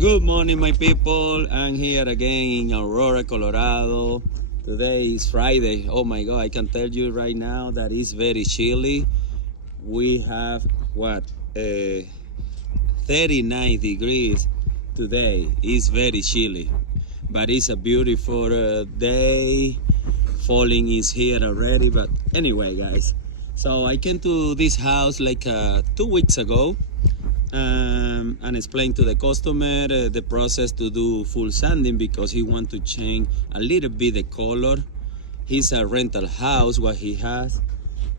Good morning, my people. I'm here again in Aurora, Colorado. Today is Friday. Oh my God, I can tell you right now that it's very chilly. We have what? 39 degrees today. It's very chilly, but it's a beautiful day. Falling is here already, but anyway, guys. So I came to this house like 2 weeks ago and explain to the customer the process to do full sanding because he want to change a little bit the color. He's a rental house what he has,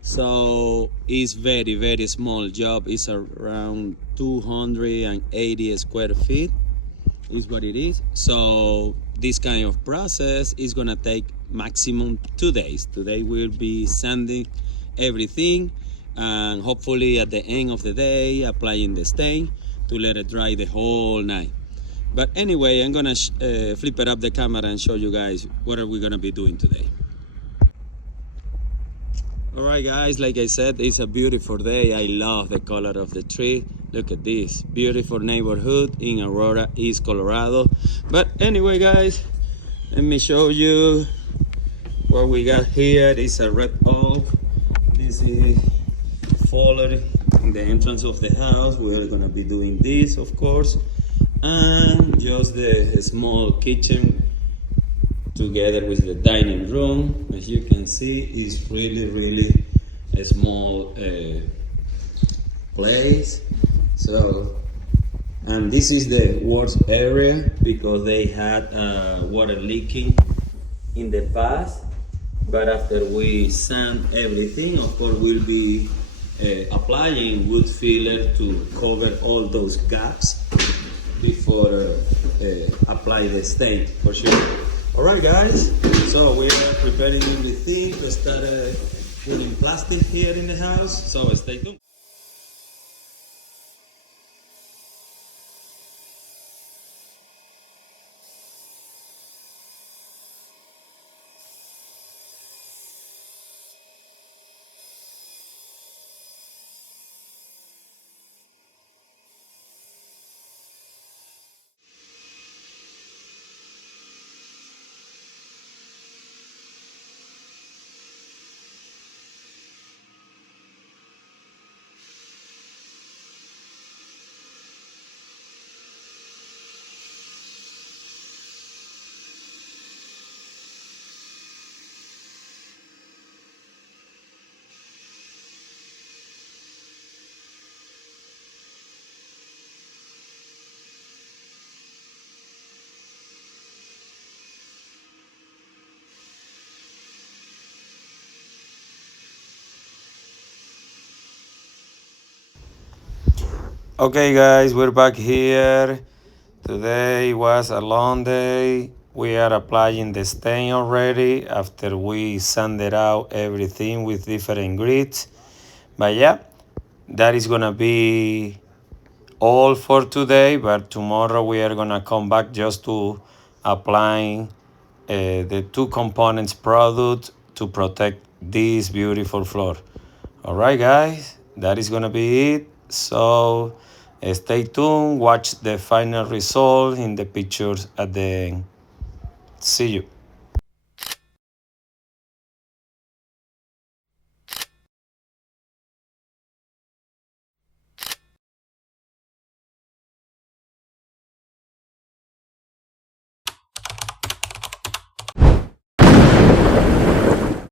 so it's very small job. It's around 280 square feet is what it is. So this kind of process is gonna take maximum 2 days. Today we'll be sanding everything and hopefully at the end of the day applying the stain to let it dry the whole night. But anyway, I'm gonna flip it up the camera and show you guys what are we gonna be doing today. All right, guys, like I said, it's a beautiful day. I love the color of the tree. Look at this beautiful neighborhood in Aurora, East Colorado. But anyway, guys, let me show you what we got here. It's a red oak. This is foliage in the entrance of the house. We're gonna be doing this, of course, and just the small kitchen together with the dining room. As you can see, it's really a small place. So, and this is the worst area because they had water leaking in the past. But after we sand everything, of course, we'll be applying wood filler to cover all those gaps before apply the stain for sure. All right, guys, so we are preparing everything to start putting plastic here in the house, so stay tuned. Okay, guys, we're back here. Today was a long day. We are applying the stain already after we sanded out everything with different grits. But yeah, that is gonna be all for today. But tomorrow we are gonna come back just to applying the two components product to protect this beautiful floor. All right, guys, that is gonna be it. So stay tuned, watch the final result in the pictures at the end. See you.